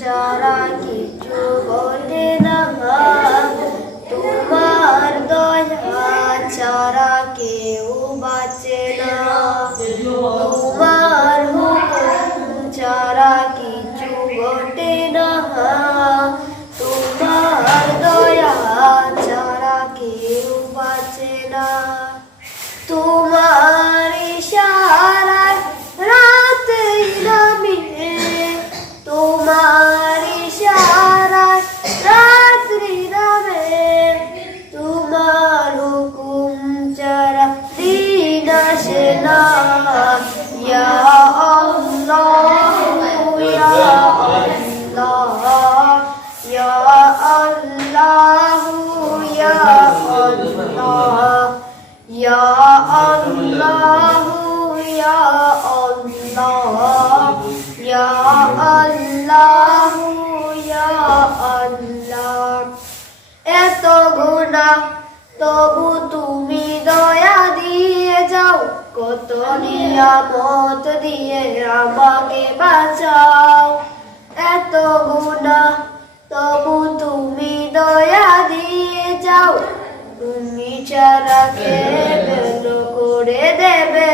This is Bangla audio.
ছাড়া কিছু ঘটে না, তোমার দয়া ছাড়া কেউ বাঁচে না, তোমার হুকুম ছাড়া কিছু ঘটে না, তোমার দয়া ছাড়া কেউ বাঁচে না। তোমার ইশারায় রাত নামে, তোমার ইশারায় রাত্রি নামে, তোমার হুকুম ছাড়া দিন আসে না। ইয়া আল্লাহ ইয়া আল্লাহ ইয়া আল্লাহ ইয়া আল্লাহ ইয়া আল্লাহ ইয়া আল্লাহ ইয়া আল্লাহ ইয়া আল্লাহ। এত গুনাহ তবু তুমি দয়া দিয়ে যাও, কত নিয়ামত দিয়ে আমাকে বাঁচাও। এত গুনাহ তবু তুমি দয়া দিয়ে যাও, তুমি ছাড়া কে ভালো করে দেবে।